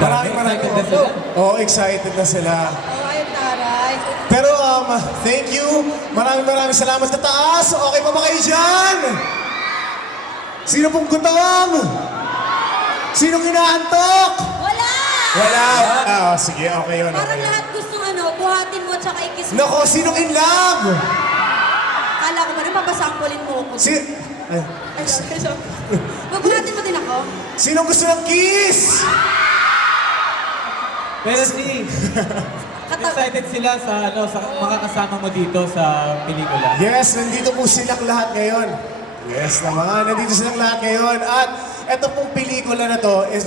Maraming Excited na sila. Oo, excited na sila. Oh, ay, taray. Pero thank you. Maraming salamat sa taas. Okay pa ba kayo dyan? Sino pong gutom? Sinong inaantok? Wala! Wala. Sige, okay yun. Parang Okay. lahat gustong buhatin mo tsaka ikis mo. Nako, sinong in love? Kala ko ba na papasampolin mo ako? Ay, sorry. Mabuhatin mo din ako? sinong gusto ng kiss? Pero excited sila sa sa makakasama mo dito sa pelikula. Yes, nandito po silang lahat ngayon. Yes naman, nandito silang lahat ngayon. At ito pong pelikula na to is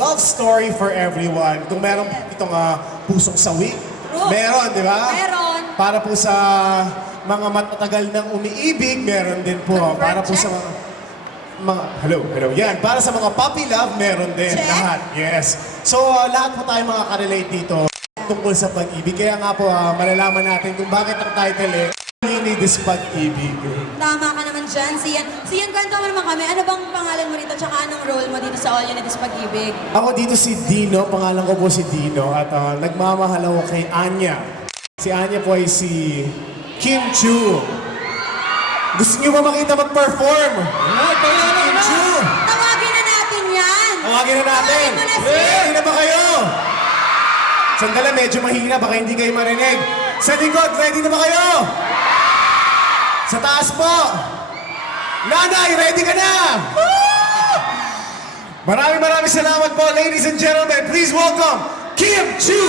love story for everyone. Kung meron itong pusong sawi, meron, di ba? Meron. Para po sa mga matatagal ng umiibig, meron din po. Para po sa hello, yan. Para sa mga puppy love, meron din. Check. Lahat, yes. So, lahat po tayo makaka-relate dito tungkol sa pag-ibig. Kaya nga po, malalaman natin kung bakit ang title All You Need Is Pag-ibig. Tama ka naman dyan, Sian. Sian, kwento mo naman kami. Ano bang pangalan mo dito tsaka anong role mo dito sa All You Need Is Pag-ibig? Ako dito si Dino, pangalan ko po si Dino, at nagmamahal ako kay Anya. Si Anya po ay si Kim Chu. Gusto niyo ba makita mag-perform? Kim Chu! Tawagin na natin yan! Tawagin na natin! Tawagin mo na, Sid! Ready na ba kayo? Sandali, medyo mahina, baka hindi kayo marinig. Sa likod, ready na ba kayo? Sa taas po! Nanay, ready ka na? Maraming salamat po, ladies and gentlemen. Please welcome Kim Chu!